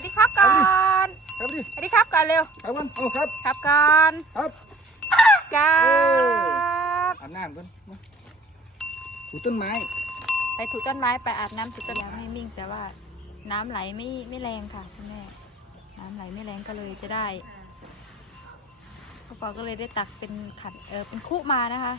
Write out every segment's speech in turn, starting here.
วัสดีครับก่อนครับดิสวัสดีครับก่อนเร็วครับกันเอาครับครับก่อนครับครับอาบน้ำกันมาถูต้นไม้ ไปถูต้นไม้ไปอาบน้ำถูต้นไม้ให้มิ่งแต่ว่าน้ำไหลไม่ไม่แรงค่ะคุณแม่น้ำไหลไม่แรงก็เลยจะได้พ่อปอก็เลยได้ตักเป็นขันเออเป็นคุมานะคะ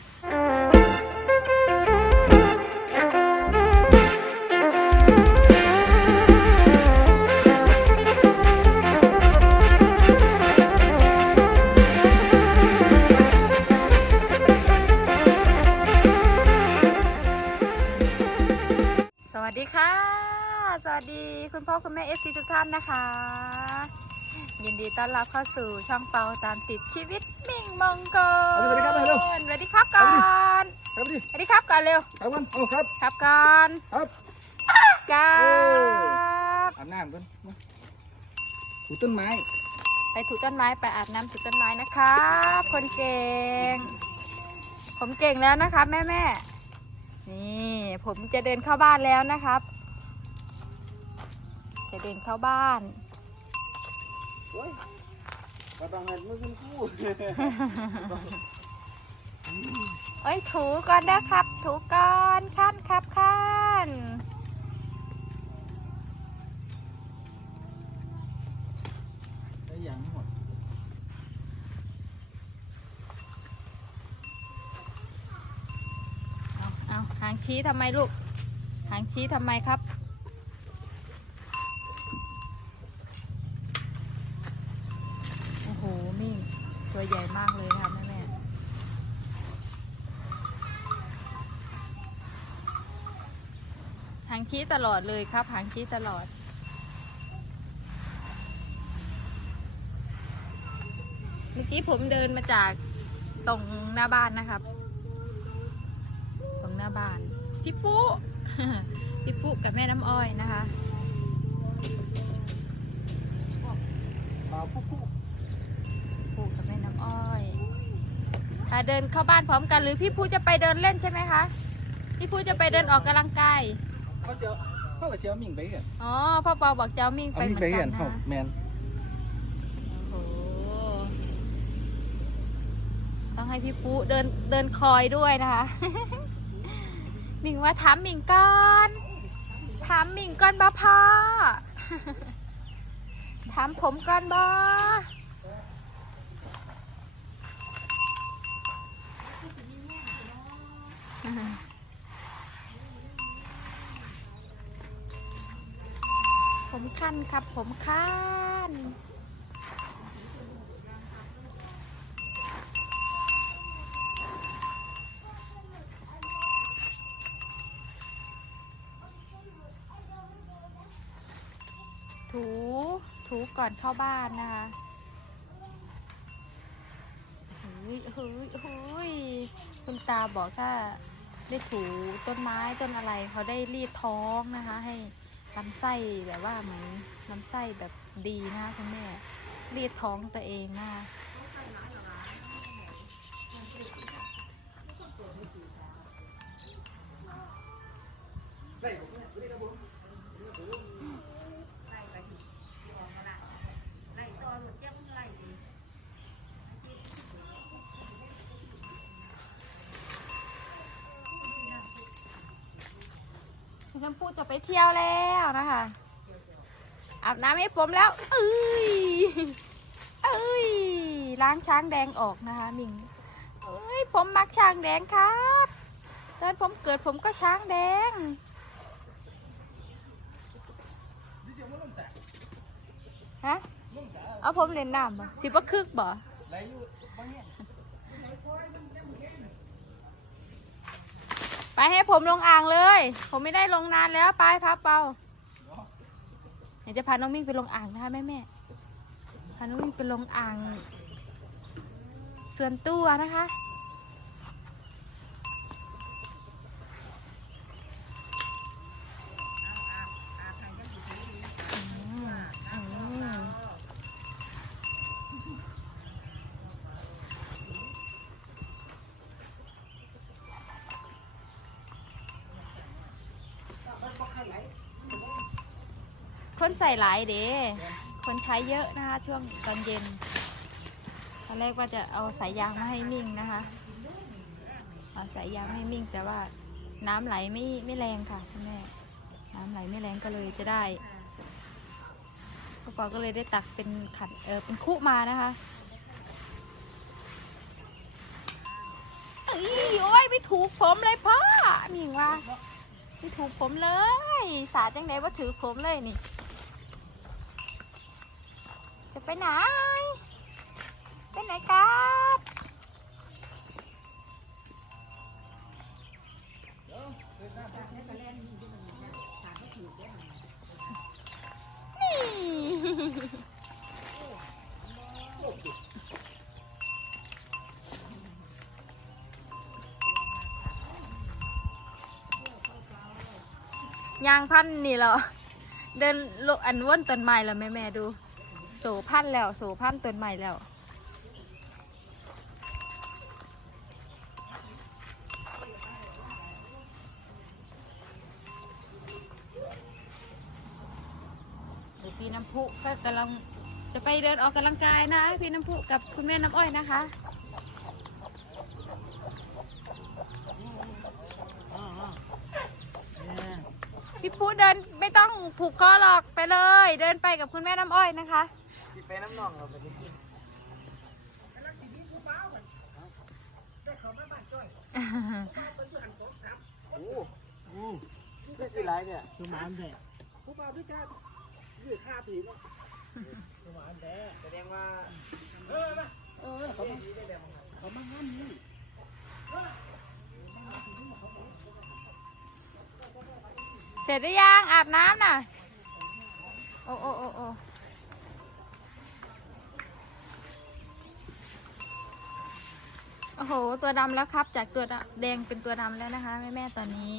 วัสดีคุณพ่อคุณแม่เอฟซีทุกท่านนะคะ ยินดีต้อนรับเข้าสู่ช่องเปาตามติดชีวิตมิ่งมงกลสวัสดีครับเร็วสวัสดีครับก่อนครับดิสวัสดีครับก่อนเร็วครับกันเอาครับครับก่อนครับครับอาบน้ำกันมาถูต้นไม้ ไปถูต้นไม้ไปอาบน้ำถูต้นไม้นะครับ คนเก่ง ผมเก่งแล้วนะครับแม่แม่ๆนี่ผมจะเดินเข้าบ้านแล้วนะครับ จะเดินเข้าบ้านโอ้ยกระดองเห็ดมือคุณครู่เอ้ยถูก่อนนะครับ ถูก่อนขั้นครับขั้นได้ยังหมดเอาเอาหางชี้ทำไมลูก หางชี้ทำไมครับ โอ้โห มิ่ง ตัวใหญ่มากเลยค่ะแม่แม่หางชี้ตลอดเลยครับหางชี้ตลอด เมื่อกี้ผมเดินมาจากตรงหน้าบ้านนะครับ ตรงหน้าบ้านพี่ปุ๊พี่ปุ๊กับแม่น้ำอ้อยนะคะมาปุ๊ปุ๊ อ้อยถ้าเดินเข้าบ้านพร้อมกันหรือพี่ปุ๊จะไปเดินเล่นใช่ไหมคะ พี่ปุ๊จะไปเดินออกกำลังกายเขาจะเขาจะเชียวมิ่งไปกันอ๋อพ่อปอบอกจะเอามิ่งเอาไปเหมิ่งมือไปนกักันนนะเขาแมนโอ้โหต้องให้พี่ปุ๊เดินเดินคอยด้วยนะคะ มิงว่าถามมิงก่อนถามมิงก่อนบ่พ่อถามผมก่อนบ่ ผมคันครับผมคันถู ถูก่อนเข้าบ้านนะคะเฮ้ยเฮ้ยเฮ้ยคุณตาบอกถ้า ได้ถูต้นไม้ต้นอะไรเขาได้รีดท้องนะคะ ให้ลำไส้แบบว่าเหมือนลำไส้แบบดีนะคะคุณแม่รีดท้องตัวเองนะคะ ชมพู่จะไปเที่ยวแล้วนะคะ อาบน้ำให้ผมแล้ว เอ้ย เอ้ย ล้างช้างแดงออกนะคะมิง เอ้ย ผมมักช้างแดงครับตอนผมเกิดผมก็ช้างแดง ฮะ เอาผมเล่นน้ำบ่สิบ่คึกบ่ ไหลอยู่บางแง่ ไป ให้ผมลงอ่างเลย ผมไม่ได้ลงนานแล้วไปพับเปาเดี๋ยวจะพาน้องมิ่งไปลงอ่างนะคะแม่แม่พาน้องมิ่งไปลงอ่าง ส่วนตัวนะคะ คนใส่หลายเด้คนใช้เยอะนะคะ ช่วงตอนเย็น ตอนแรกว่าจะเอาสายยางมาให้มิ่งนะคะ เอาสายยางให้มิ่ง แต่ว่าน้ำไหลไม่ไม่แรงค่ะคุณแม่น้ำไหลไม่แรงก็เลยจะได้พ่อปอก็เลยได้ตักเป็นขันเออเป็นคุมานะคะเอ้ยโอ้ยไม่ถูกผมเลยพ่อมิ่งว่าไม่ถูกผมเลย สาจังไหนว่าถือผมเลยนี่ จะไปไหน ไปไหนครับนี่ยางพันนี่เหรอ เดินโลอันว่นต้นไม้แล้วแม่แม่ดู โสพันแล้ว โสพันต้นใหม่แล้วเดี๋ยวพี่น้ำพุก็กำลังจะไปเดินออกกำลังกายนะ พี่น้ำพุกับคุณแม่น้ำอ้อยนะคะ พี่พุเดินไม่ต้องผูกคอหรอกไปเลย เดินไปกับคุณแม่น้ำอ้อยนะคะ สิไปน้ำหนองเราไปดิโอ้โหนี่กี่ไรเนี่ยคือหมานแดดผู้บ่าวด้วยกันยืดค่าผีเนาะคือหมานแดดแสดงว่าเออนะเออเขามาเขามางั้นนี่ เสร็จหรือยังอาบน้ำน่ะ โอ้โอ้โอ้โอ้โอ้โห ตัวดำแล้วครับ จากตัวแดงเป็นตัวดำแล้วนะคะแม่แม่ตอนนี้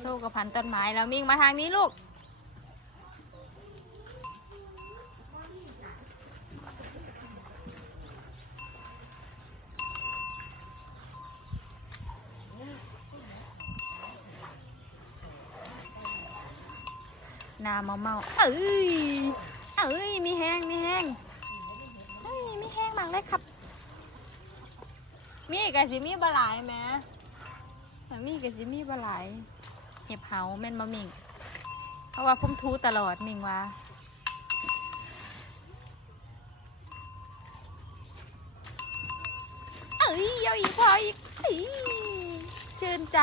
โซ่กับพันต้นไม้แล้วมิ่งมาทางนี้ลูก นาเมาเมาเอ้ยเอ้ยมีแห้งมีแห้งเฮ้ยมีแห้งมากเลยครับ มีกะสิมีบะหลายแหม่มีกะสิมีบะหลายเห็บเหาแม่นบะมิงเพราะว่าผมทูตลอดมิงว่าเอ้ยเอาอีกพออีกเอ้ยชื่นใจ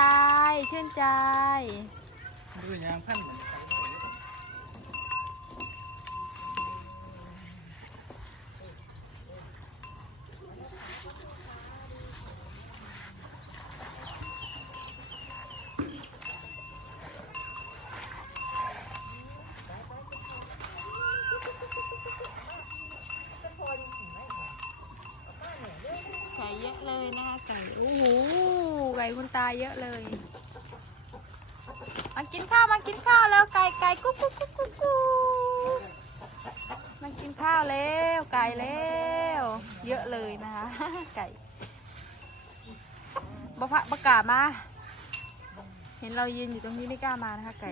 ชื่นใจมันเป็นยางพัน เลยนะคะไก่โอ้โหไก่คุณตาเยอะเลย มากินข้าวมากินข้าวแล้วไก่ไก่กุ๊กกุ๊กกุ๊กกุ๊กกุ๊กมากินข้าวแล้วไก่แล้วเยอะเลยนะคะไก่บพะประกาศมา เห็นเรายืนอยู่ตรงนี้ไม่กล้ามานะคะไก่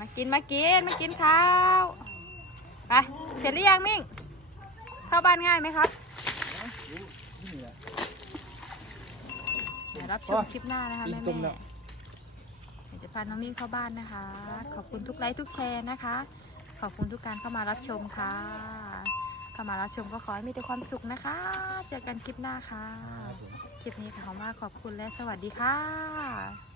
มากินมากินมากินข้าวไปเสร็จหรือยังมิ่ง เข้าบ้านง่ายไหมครับ นี่แหละ เดี๋ยวรับชมคลิปหน้านะคะกิแม่นต้มแม่แล้วเดี๋ยวจะพาน้องมิ่งเข้าบ้านนะคะ ขอบคุณทุกไลค์ทุกแชร์นะคะ ขอบคุณทุกการเข้ามารับชมค่ะ เข้ามารับชมก็ขอให้มีแต่ความสุขนะคะ เจอกันคลิปหน้าค่ะ คลิปนี้ค่ะขอมากขอบคุณและสวัสดีค่ะ